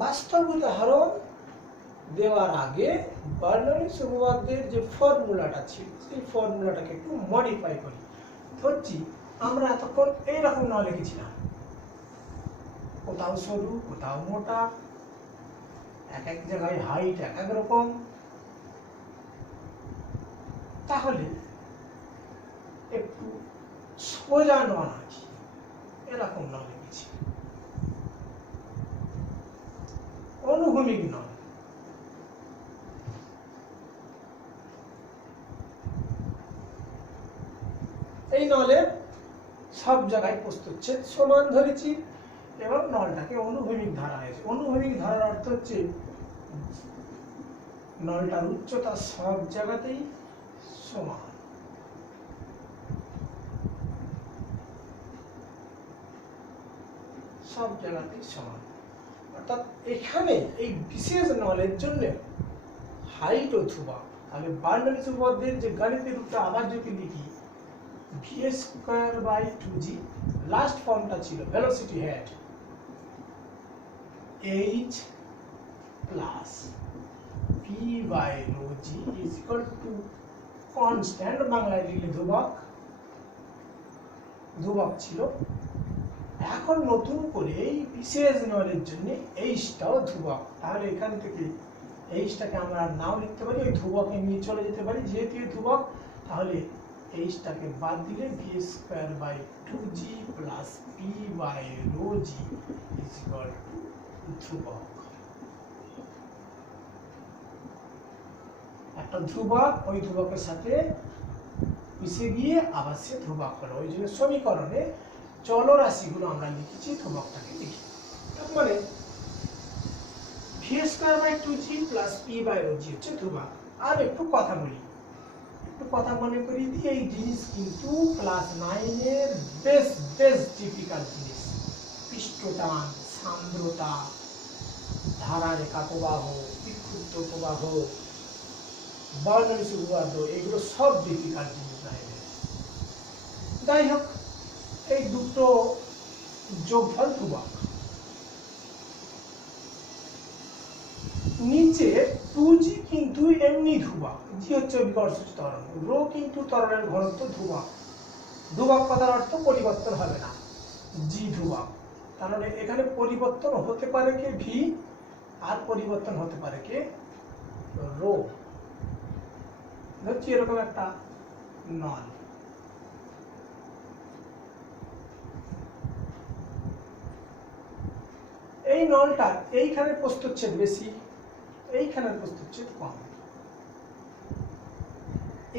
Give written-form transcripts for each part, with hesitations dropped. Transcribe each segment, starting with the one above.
বাস্তব উদাহরণ দেওয়ার আগে বার্নৌলিস উপপাদ্যের যে ফর্মুলাটা ছিল সেই ফর্মুলাটাকে একটু মডিফাই করি। ধরছি আমরা এতক্ষণ এইরকম নল লিখেছিলাম, কোথাও সরু কোথাও মোটা, এক এক জায়গায় হাইট এক এক রকম। তাহলে একটু সোজা নল আছে, এরকম নল লিখেছি, অনুভূমিক নল। এই নলের সব জায়গায় প্রস্থচ্ছেদ সমান ধরেছি এবং নলটাকে অনুভূমিক ধরা হয়েছে। অনুভূমিক ধরার অর্থ হচ্ছে নলটার উচ্চতা সব জায়গাতেই সমান। সব জায়গাতেই সমান, অর্থাৎ এখানে এই বিশেষ নলের জন্য হাইট ও ধ্রুবক। তাহলে বার্নৌলিস উপপাদ্যের যে গাণিতিক রূপটা আবার যদি লিখি, V square by 2g, last ফর্মটা ছিল velocity head h plus p by rho g is equal to constant, বাংলায় লিখলে ধ্রুবক, ধ্রুবক ছিল। এখন নতুন করে এই বিশেষ নলের জন্য এইচটাও ধ্রুবক। তাহলে এখান থেকে এইচটাকে আমরা নাও লিখতে পারি, ওই ধ্রুবকে নিয়ে চলে যেতে পারি, যেহেতু ধ্রুবক। তাহলে এইচটাকে বাদ দিলে V square by 2g plus P by rho G is equal to ধ্রুবক। একটা ধ্রুবক ওই ধ্রুবকের সাথে মিশে গিয়ে আবার সে ধ্রুবক হলো। ওই জন্য সমীকরণে চলরাশিগুলো আমরা লিখেছি, ধ্রুবকটাকে লিখি। তার মানে V square by 2g plus P by rho g হচ্ছে ধ্রুবক। আর একটু কথা বলি, একটু কথা মনে করি দিই, এই জিনিস কিন্তু ক্লাস 9 এর বেশ ডিফিকাল্ট জিনিস। পৃষ্ঠটান, সান্দ্রতা, ধারা রেখা প্রবাহ, বিক্ষুব্ধ প্রবাহ, বার্নৌলিস উপপাদ্য, এগুলো সব ডিফিকাল্ট জিনিস। যাই হোক, এই দুটো যোগফল ধ্রুবক। নিচে 2g কিন্তু এমনি ধ্রুবক, জি হচ্ছে বিকর্ষজ ত্বরণ, রো কিন্তু ত্বরণের ঘনত্ব ধ্রুবক। ধ্রুবক কথার অর্থ পরিবর্তন হবে না, জি ধ্রুবক। তাহলে এখানে পরিবর্তন হতে পারে কে ভি, আর পরিবর্তন হতে পারে কে রো। ধরছি এরকম একটা নল, এই নলটা এইখানে প্রস্থচ্ছেদ বেশি, এইখানের প্রস্থচ্ছেদ কম।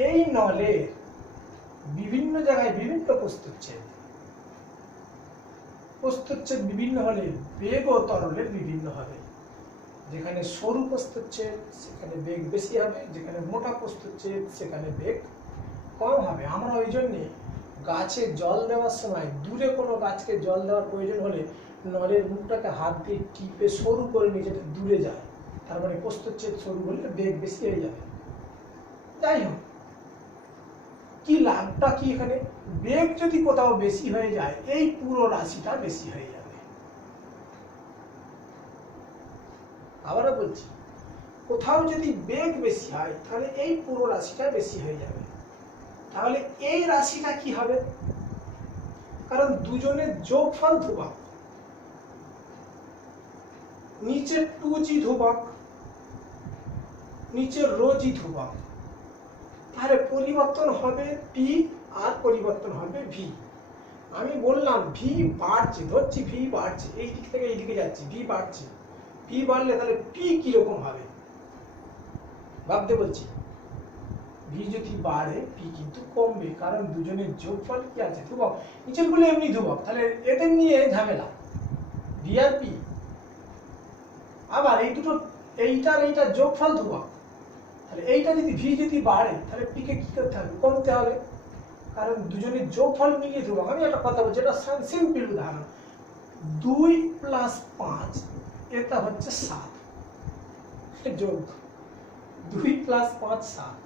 এই নলের বিভিন্ন জায়গায় বিভিন্ন প্রস্থচ্ছেদ, প্রস্থচ্ছেদ বিভিন্ন হলে বেগ ও ত্বরণের বিভিন্ন হবে। যেখানে সরু প্রস্থচ্ছেদ সেখানে বেগ বেশি হবে, যেখানে মোটা প্রস্থচ্ছেদ সেখানে বেগ কম হবে। আমরা ওই জন্যে গাছে জল দেওয়ার সময় দূরে কোনো গাছকে জল দেওয়ার প্রয়োজন হলে নলের মুখটাকে হাত দিয়ে টিপে সরু করে নিয়ে যেতে দূরে যায়, তার মানে প্রস্থচ্ছেদ সরু হলে বেগ বেশি হয়ে যাবে। যাই হোক, কি লাভটা কি এখানে, বেগ যদি কোথাও বেশি হয়ে যায় এই পুরো রাশিটা বেশি হয়ে যাবে। আবারও বলছি, কোথাও যদি বেগ বেশি হয় তাহলে এই পুরো রাশিটা বেশি হয়ে যাবে। তাহলে এই রাশিটা কি হবে, কারণ দুজনের যোগফল ধ্রুবক, নিচে 2g ধ্রুবক, নিচে রো জি ধ্রুবক, তাহলে পরিবর্তন হবে পি আর পরিবর্তন হবে ভি। আমি বললাম ভি বাড়ছে, ধরছি ভি বাড়ছে, এই দিক থেকে এই দিকে যাচ্ছে, ভি বাড়ছে। ভি বাড়লে তাহলে পি কিরকম হবে ভাবতে বলছি। ভি যদি বাড়ে পি কিন্তু কমবে, কারণ দুজনের যোগফল কি আছে ধ্রুবক, নিচের গুলো এমনি ধ্রুবক, তাহলে এদের নিয়ে ঝামেলা ভি আর পি। আবার এই দুটো এইটার এইটার যোগফল ধ্রুবক, তাহলে এইটা যদি ভি যদি বাড়ে তাহলে পি কে কি করতে হবে, কমতে হবে, কারণ দুজনের যোগফল মিলিয়ে ধ্রুবক। আমি একটা কথা বলছি, এটা সিম্পল উদাহরণ, 2 + 5 এটা হচ্ছে 7, যোগ 2 + 5 7।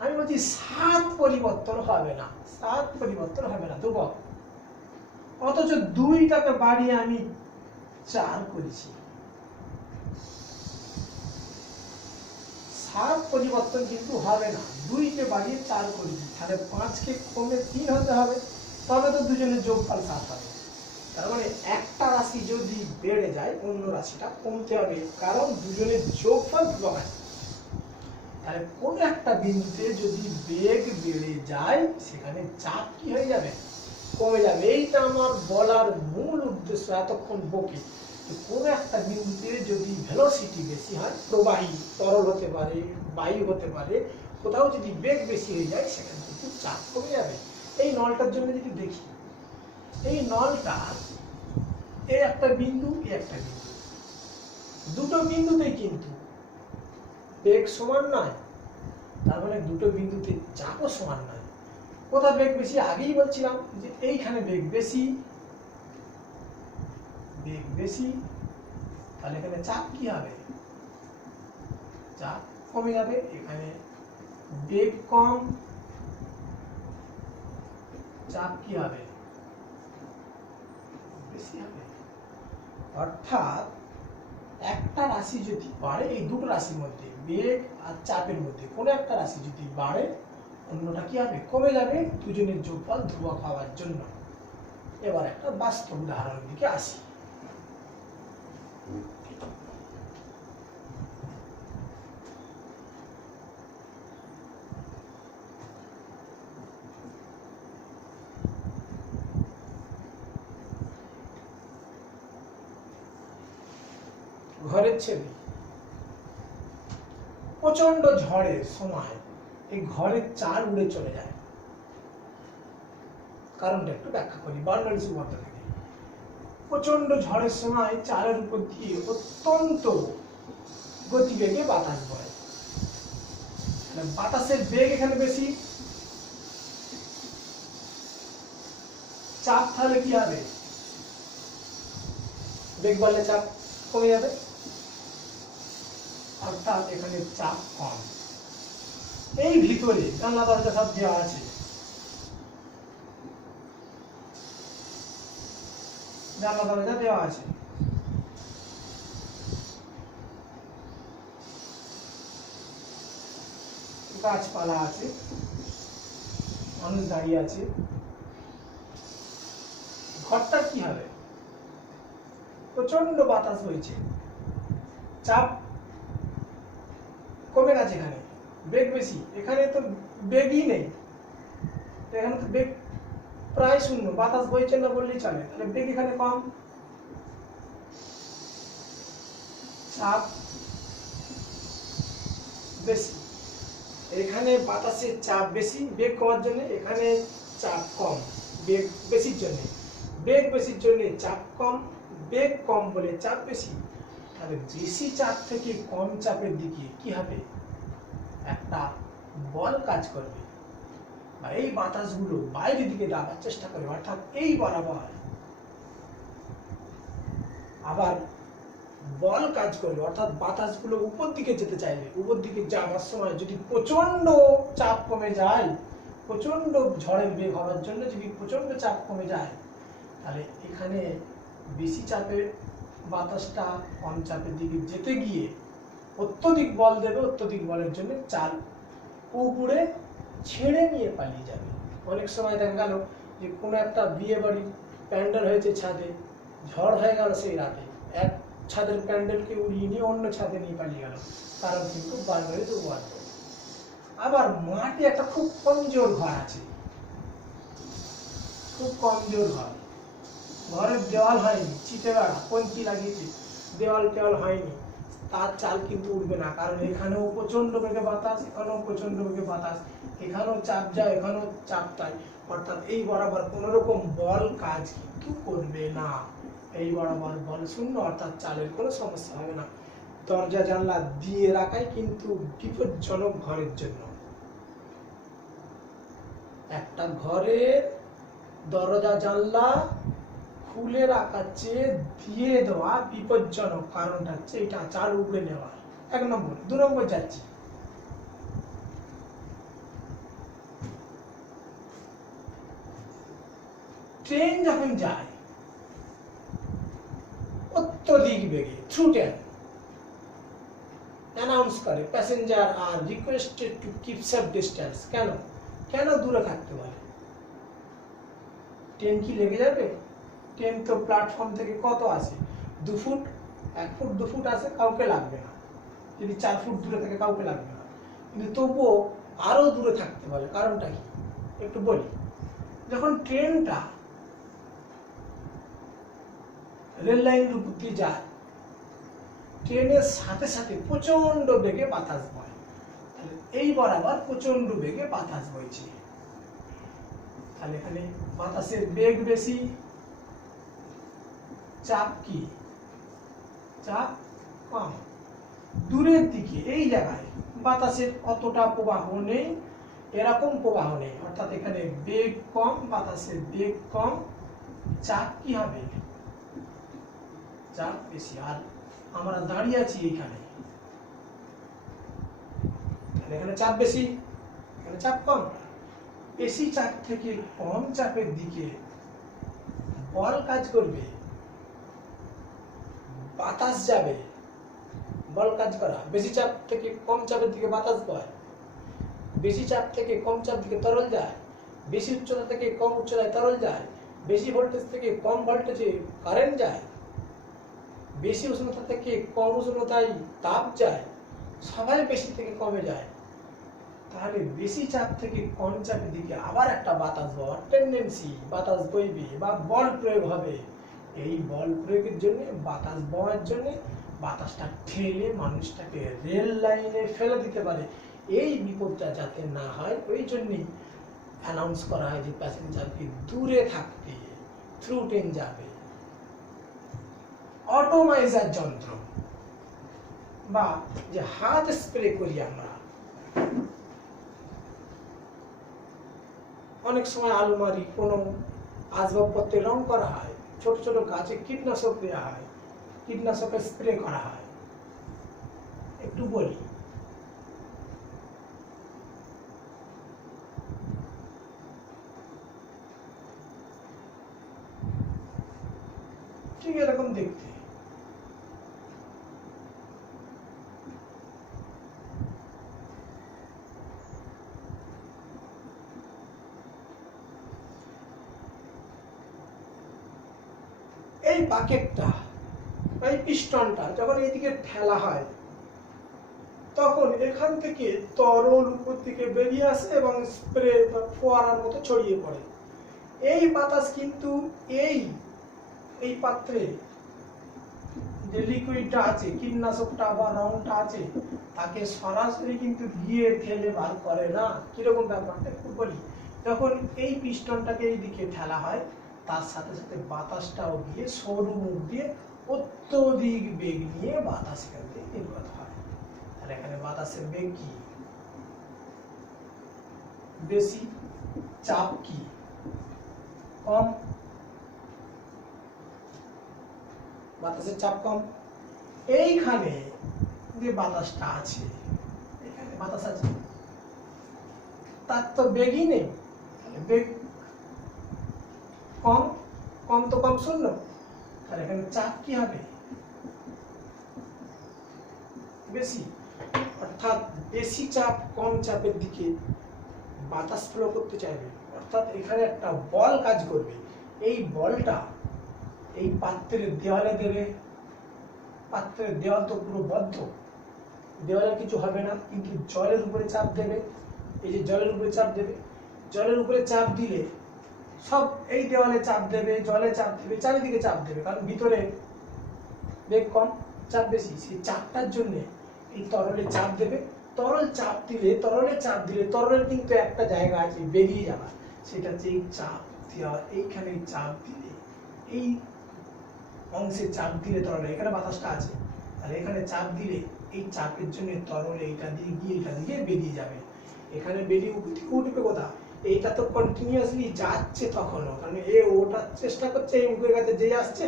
আমি বলছি 7 পরিবর্তন হবে না, 7 পরিবর্তন হবে না, ধ্রুবক। অথচ 2টাকে বাড়িয়ে আমি 4 করেছি, শার্প পরিবর্তন কিন্তু হবে না। 2কে বাড়িয়ে 4 করে দিই, তাহলে 5কে কমে 3 হতে হবে, তবে তো দুজনের যোগফল 7 হবে। তার মানে একটা রাশি যদি বেড়ে যায় অন্য রাশিটা কমতে হবে, কারণ দুজনের যোগফল ধ্রুবক আছে। তাহলে কোন একটা বিন্দুতে যদি বেগ বেড়ে যায় সেখানে চাপ কি হয়ে যাবে, কমে যাবে। এইটা আমার বলার মূল উদ্দেশ্য এতক্ষণ বকে। কোন একটা বিন্দুতে যদি ভেলোসিটি বেশি হয়, প্রবাহী তরল হতে পারে, বায়ু হতে পারে, কোথাও যদি বেগ বেশি হয়ে যায় সেখানে কিন্তু চাপ কমে যাবে। এই নলটার জন্য যদি দেখি, এই নলটা এই একটা বিন্দু, এই একটা বিন্দু, দুটো বিন্দুতেই কিন্তু বেগ সমান নয়, তার মানে দুটো বিন্দুতে চাপও সমান নয়। কোথায় বেগ বেশি, আগেই বলছিলাম যে এইখানে বেগ বেশি, বেগ বেশি, তাহলে এখানে চাপ কি হবে, চাপ কমে যাবে। এখানে বেগ কম, চাপ কি হবে, বেশি হবে। অর্থাৎ একটা রাশি যদি বাড়ে, এই দুটো রাশির মধ্যে বেগ আর চাপের মধ্যে কোনো একটা রাশি যদি বাড়ে অন্যটা কি হবে, কমে যাবে, দুজনের যোগফল ধ্রুবক হওয়ার জন্য। এবার একটা বাস্তব উদাহরণের দিকে আসি। ঘরের ছবি। প্রচন্ড ঝড়ের সময় এই ঘরের চাল উড়ে চলে যায়। কারণটা একটু ব্যাখ্যা করি বার্নৌলি উপপাদ্য থেকে। প্রচন্ড ঝড়ের সময় চালের উপর দিয়ে অত্যন্ত গতিবেগে বাতাস বয়। বাতাসের বেগ এখানে বেশি, চাপ তাহলে কি হবে, বেগ বাড়লে চাপ কমে যাবে, অর্থাৎ এখানে চাপ কম। এই ভিতরে জানলা দরজা সব দেওয়া আছে, জানলা দরজা দেওয়া আছে, গাছপালা আছে, মানুষ দাঁড়িয়ে আছে। ঘরটা কি হবে, প্রচন্ড বাতাস বইছে, চাপ কমে গেছে, এখানে বেগ বেশি, এখানে তো বেগই নেই, এখানে তো বেগ প্রায় শূন্য, বাতাস বইছে না বললেই চলে, তাহলে বেগ এখানে কম, চাপ বেশি। এখানে বাতাসের চাপ বেশি, বেগ কমার জন্য, এখানে চাপ কম বেগ বেশির জন্য, বেগ বেশির জন্য চাপ কম, বেগ কম বলে চাপ বেশি। তাহলে বেশি চাপ থেকে কম চাপের দিকে কি হবে, একটা বল কাজ করবে, বা এই বাতাসগুলো বাইরের দিকে যাওয়ার চেষ্টা করবে, অর্থাৎ এই বরাবর আবার বল কাজ করবে, অর্থাৎ বাতাসগুলো উপর দিকে যেতে চাইবে। উপর দিকে যাওয়ার সময় যদি প্রচন্ড চাপ কমে যায়, প্রচন্ড ঝড়ের বেগ হওয়ার জন্য যদি প্রচন্ড চাপ কমে যায়, তাহলে এখানে বেশি চাপের বাতাসটা কম চাপের দিকে যেতে গিয়ে অত্যধিক বল দেবে, অত্যধিক বলের জন্য চাল উপরে ছেড়ে নিয়ে পালিয়ে যাবে। অনেক সময় দেখা গেল যে কোনো একটা বিয়ে বাড়ির প্যান্ডেল হয়েছে ছাদে, ঝড় হয়ে গেল সেই রাতে, এক ছাদের প্যান্ডেলকে উড়িয়ে নিয়ে অন্য ছাদে নিয়ে পালিয়ে গেল, কারণ কিন্তু বার্নৌলি উপপাদ্য। আবার মাটি একটা খুব কমজোর ঘর আছে, খুব কমজোর ঘর, ঘরের দেওয়াল হয়নি, চিটে বেড়া পঞ্চি লাগিয়েছে, দেওয়াল টেওয়াল হয়নি, তার চাল কিন্তু উঠবে না, কারণ এখানেও প্রচন্ড বেগে বাতাস, এখানেও প্রচন্ড বেগে বাতাস, এখানেও চাপ যায়, এখানেও চাপ যায়, অর্থাৎ এই বরাবর কোন রকম বল কাজ কিন্তু করবে না, এই বরাবর বল শূন্য, অর্থাৎ চালের কোনো সমস্যা হবে না। দরজা জানলা দিয়ে রাখাই কিন্তু বিপজ্জনক ঘরের জন্য। একটা ঘরের দরজা জানলা খুলে রাখার চেয়ে দিয়ে দেওয়া বিপজ্জনক, কারণটা হচ্ছে এটা চাল উপড়ে নেওয়া, 1 নম্বর। 2 নম্বর যাচ্ছি, ট্রেন যখন যায় অত্যধিক বেগে, থ্রু ট্রেন, অ্যানাউন্স করে passenger are requested to keep safe distance. কেন কেন দূরে থাকতে বলে? ট্রেন কি লেগে যাবে? ট্রেন তো প্ল্যাটফর্ম থেকে কত আছে, 2 ফুট, 1 ফুট 2 ফুট আছে, কাউকে লাগবে না। যদি 4 ফুট দূরে থাকে কাউকে লাগবে না, কিন্তু তবুও আরো দূরে থাকতে বলে। কারণটা কি একটু বলি। যখন ট্রেনটা রেল লাইনের উপর দিয়ে যায়, ট্রেনের সাথে সাথে প্রচন্ড বেগে বাতাস বয়। তাহলে এই বরাবর প্রচন্ড বেগে বাতাস বইছে, তাহলে এখানে বাতাসের বেগ বেশি, চাপ কি? চাপ কম। দূরের দিকে এই জায়গায় বাতাসের অতটা প্রবাহ নেই, এরকম প্রবাহ নেই, অর্থাৎ এখানে বেগ কম, বাতাসের বেগ কম, চাপ কি হবে? চাপ বেশি। আর আমরা দাঁড়িয়ে আছি এইখানে, তাহলে এখানে চাপ বেশি, এখানে চাপ কম। বেশি চাপ থেকে কম চাপের দিকে বল কাজ করবে, বাতাস যাবে, বল কাজ করা। বেশি চাপ থেকে কম চাপের দিকে বাতাস বয়, বেশি চাপ থেকে কম চাপ দিকে তরল যায়, বেশি উচ্চতা থেকে কম উচ্চতায় তরল যায়, বেশি ভোল্টেজ থেকে কম ভোল্টেজে কারেন্ট যায়, বেশি উষ্ণতা থেকে কম উষ্ণতায় তাপ যায়, সবাই বেশি থেকে কমে যায়। তাহলে বেশি চাপ থেকে কম চাপের দিকে আবার একটা বাতাস বওয়ার টেন্ডেন্সি, বাতাস বইবে বা বল প্রয়োগ হবে। এই বল প্রয়োগের জন্য, বাতাস বওয়ার জন্য বাতাসটা ঠেলে মানুষটাকে রেল লাইনে ফেলে দিতে পারে। এই বিপদটা যাতে না হয়, ওই জন্যই অ্যানাউন্স করা হয় যে প্যাসেঞ্জারকে দূরে থাকতে, থ্রু ট্রেন যাবে। অটোমাইজার যন্ত্র বা যে হাত স্প্রে করি আমরা, অনেক সময় আলমারি কোনো আসবাবপত্রে রং করা হয়, ছোট ছোট গাছে কীটনাশক দেওয়া হয়, কীটনাশকের স্প্রে করা হয়। একটু বলি, ঠিক এরকম দেখতে। এই বাকেটটা, এই পিস্টনটা যখন এইদিকে ঠেলা হয়, তখন এখান থেকে তরল উপর দিকে বেরিয়ে আসে এবং স্প্রে বা ফোয়ারার মতো ছড়িয়ে পড়ে। এই বাতাস কিন্তু এই এই পাত্রে যে লিকুইডটা আছে, কীটনাশকটা বা রংটা আছে, তাকে সরাসরি কিন্তু গিয়ে ঠেলে বার করে না। কিরকম ব্যাপারটা একটু বলি। যখন এই পিস্টনটাকে এই দিকে ঠেলা হয়, তার সাথে সাথে বাতাসটাও গিয়ে সরু মুখ দিয়ে অত্যধিক বেগ নিয়ে বাতাস এখান থেকে নির্গত হয়। আর এখানে বাতাসের বেগ কি? বেশি। চাপ কি? কম। বাতাসের চাপ কম। এইখানে যে বাতাসটা আছে, এখানে বাতাস আছে, তার তো বেগই নেই, বেগ কম, কম তো কম শূন্য, তাহলে এখানে চাপ কি হবে? বেশি। অর্থাৎ বেশি চাপ কম চাপের দিকে বাতাস ফ্লো করতে চাইবে, অর্থাৎ এখানে একটা বল কাজ করবে। এই বলটা এই পাত্রের দেওয়ালে দেবে। পাত্রের দেওয়াল তো পুরো বদ্ধ, দেওয়ালে কিছু হবে না, কিন্তু জলের উপরে চাপ দেবে। এই যে জলের উপরে চাপ দেবে, জলের উপরে চাপ দিলে সব এই দেওয়ালে চাপ দেবে, জলে চাপ দেবে, চারিদিকে চাপ দেবে, কারণ ভিতরে বেগ কম, চাপ বেশি। সেই চাপটার জন্য এই তরলে চাপ দেবে। তরল চাপ দিলে, তরলে চাপ দিলে, তরলের কিন্তু একটা জায়গা আছে বেরিয়ে যাওয়া, সেটা হচ্ছে এই চাপ দেওয়া। এইখানে চাপ দিলে, এই অংশে চাপ দিলে তরলে, এখানে বাতাসটা আছে, তাহলে এখানে চাপ দিলে এই চাপের জন্য তরলে এইটা দিয়ে গিয়ে এটা দিয়ে বেরিয়ে যাবে। এখানে বেরিয়ে উঠবে কোথা? এইটা তো কন্টিনিউয়াসলি যাচ্ছে তখনও, কারণ এ ওঠার চেষ্টা করছে, এই মুখের কাছে যে আসছে,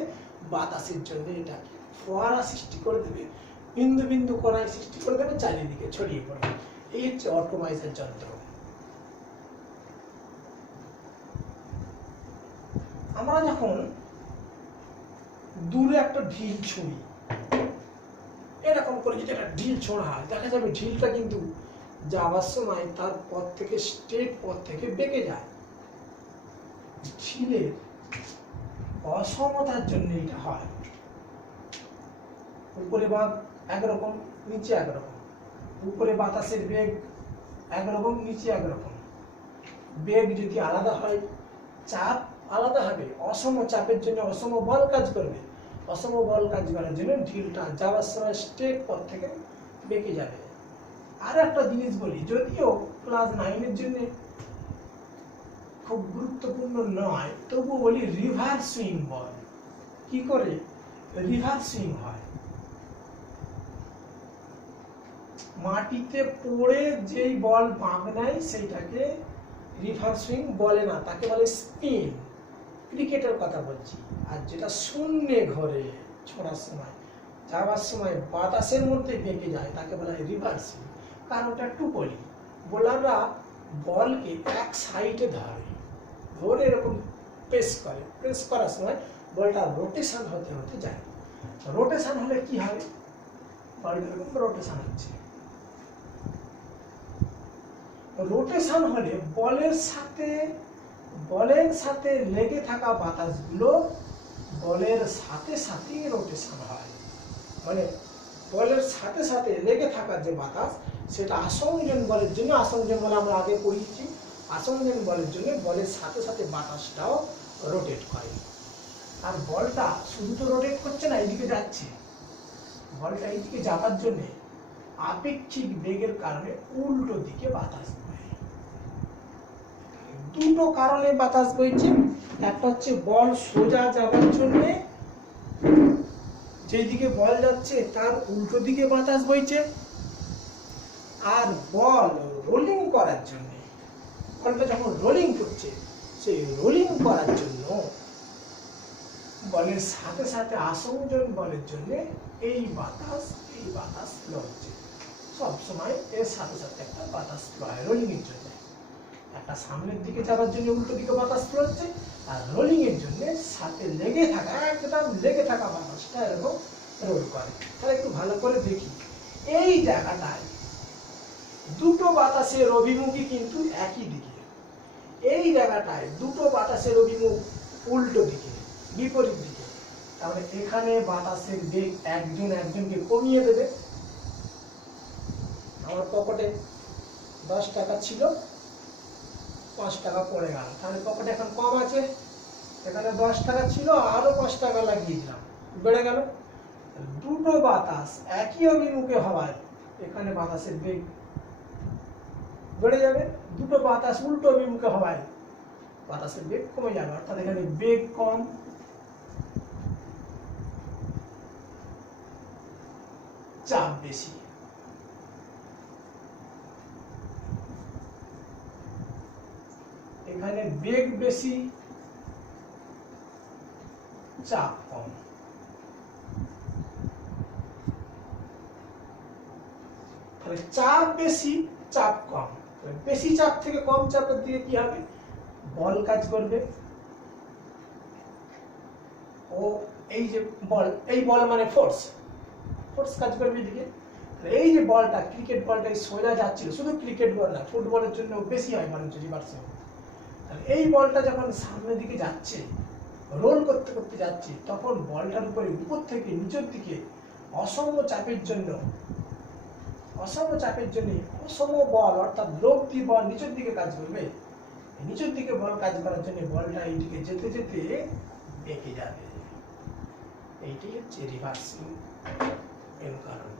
বাতাসের জন্য এটা ফোয়ারা সৃষ্টি করে দেবে, বিন্দু বিন্দু কণায় সৃষ্টি করে দেবে, চারিদিকে ছড়িয়ে পড়বে। এই হচ্ছে অটোমাইজার যন্ত্র। আমরা যখন দূরে একটা ঢিল ছুঁড়ি, এরকম উপরে যদি একটা ঢিল ছোঁড়া হয়, দেখা যাবে ঢিলটা কিন্তু যাওয়ার সময় তার পথ থেকে স্ট্রেট পথ থেকে বেঁকে যায়। ঢিলের অসমতার জন্য এটা হয়। উপরে বাঁক একরকম, নিচে একরকম। উপরে বাতাসের বেগ একরকম, নিচে একরকম। বেগ যদি আলাদা হয়, চাপ আলাদা হবে। অসম চাপের জন্য অসম বল কাজ করবে। অসম বল কাজ করার জন্য ঢিলটা যাওয়ার সময় স্ট্রেট পথ থেকে বেঁকে যাবে। আর একটা জিনিস বলি, যদিও ক্লাস 9 এর জন্য খুব গুরুত্বপূর্ণ নয়, তবু বলি রিভার্স সুইং বল। কি করে রিভার্স সুইং হয়? মাটিতে পড়ে যেই বল বাঁক নেয় সেইটাকে রিভার্স সুইং বলে না, তাকে বলে স্পিন। ক্রিকেটের কথা বলছি। আর যেটা শূন্যে ঘরে ছোড়ার সময়, যাওয়ার সময় বাতাসের মধ্যে বেঁকে যায়, তাকে বলা হয় রিভার্স সুইং। কারণটা একটু বলি, বোলাররা বলকে এক সাইডে ধরে এরকম প্রেস করে। প্রেস করার সময় বলটা রোটেশন হতে হতে যায়। রোটেশন হলে কি হয়? বলটা এরকম রোটেশন হচ্ছে। রোটেশন হলে বলের সাথে লেগে থাকা বাতাসগুলো বলের সাথে সাথে রোটেশন হয়। মানে বলের সাথে সাথে লেগে থাকা যে বাতাস, সেটা আসংজন বলের জন্য, আসংজন বলে আমরা আগে পড়িয়েছি, আসংজন বলের জন্য বলের সাথে সাথে বাতাসটাও রোটেট করে। আর বলটা শুধু তো রোটেট করছে না, এইদিকে যাচ্ছে। বলটা এইদিকে যাওয়ার জন্য আপেক্ষিক বেগের কারণে উল্টো দিকে বাতাস বয়। দুটো কারণে বাতাস বইছে। একটা হচ্ছে বল সোজা যাওয়ার জন্য, যেদিকে বল যাচ্ছে তার উল্টো দিকে বাতাস বইছে। আর বল রোলিং করার জন্য, বলটা যখন রোলিং করছে, সেই রোলিং করার জন্য বলের সাথে সাথে আসংজন বলের জন্য এই বাতাস ফ্লো হচ্ছে। সবসময় এর সাথে সাথে একটা বাতাস ফ্লো হয় রোলিং এর জন্য। একটা সামনের দিকে যাওয়ার জন্য উল্টো দিকে বাতাস ফ্লো হচ্ছে, আর রোলিং এর জন্য সাথে লেগে থাকা বাতাসটা এরকম রোল করে। তাহলে একটু ভালো করে দেখি, এই জায়গাটায় দুটো বাতাসের অভিমুখী কিন্তু একই দিকে। এই জায়গাটায় দুটো বাতাসের অভিমুখ উল্টো দিকে, বিপরীত দিকে। তাহলে এখানে বাতাসের বেগ একজনকে কমিয়ে দেবে। আমার পকেটে 10 টাকা ছিল, 5 টাকা পড়ে গেল, তাহলে পকেটে এখন কম আছে। এখানে 10 টাকা ছিল, আরো 5 টাকা লাগিয়ে দিলাম, বেড়ে গেল। দুটো বাতাস একই অভিমুখে হওয়ায় এখানে বাতাসের বেগ বেড়ে যাবে। দুটো বাতাস উল্টো অভিমুখে হওয়ায় বাতাসের বেগ কমে যাবে। অর্থাৎ এখানে বেগ কম, চাপ বেশি। এখানে বেগ বেশি, চাপ কম। তাহলে চাপ বেশি, চাপ কম। বেশি চাপ থেকে কম চাপের দিকে কি হবে? বল কাজ করবে। ও এই যে বল, এই বল মানে ফোর্স কাজ করবে এদিকে। এই যে বলটা, ক্রিকেট বলটা সোজা যাচ্ছিল, শুধু ক্রিকেট বল না, ফুটবলের জন্য বেশি হয় মানুষ রিভার্সে। এই বলটা যখন সামনের দিকে যাচ্ছে, রোল করতে করতে যাচ্ছে, তখন বলটার উপরে উপর থেকে নিচের দিকে অসম চাপের জন্য অসম বল, অর্থাৎ লোকটি বল নিচের দিকে কাজ করবে। নিচের দিকে বল কাজ করার জন্য বলটা এইদিকে যেতে যেতে বেঁকে যাবে। এইটাই হচ্ছে রিভার্সিং এর কারণ।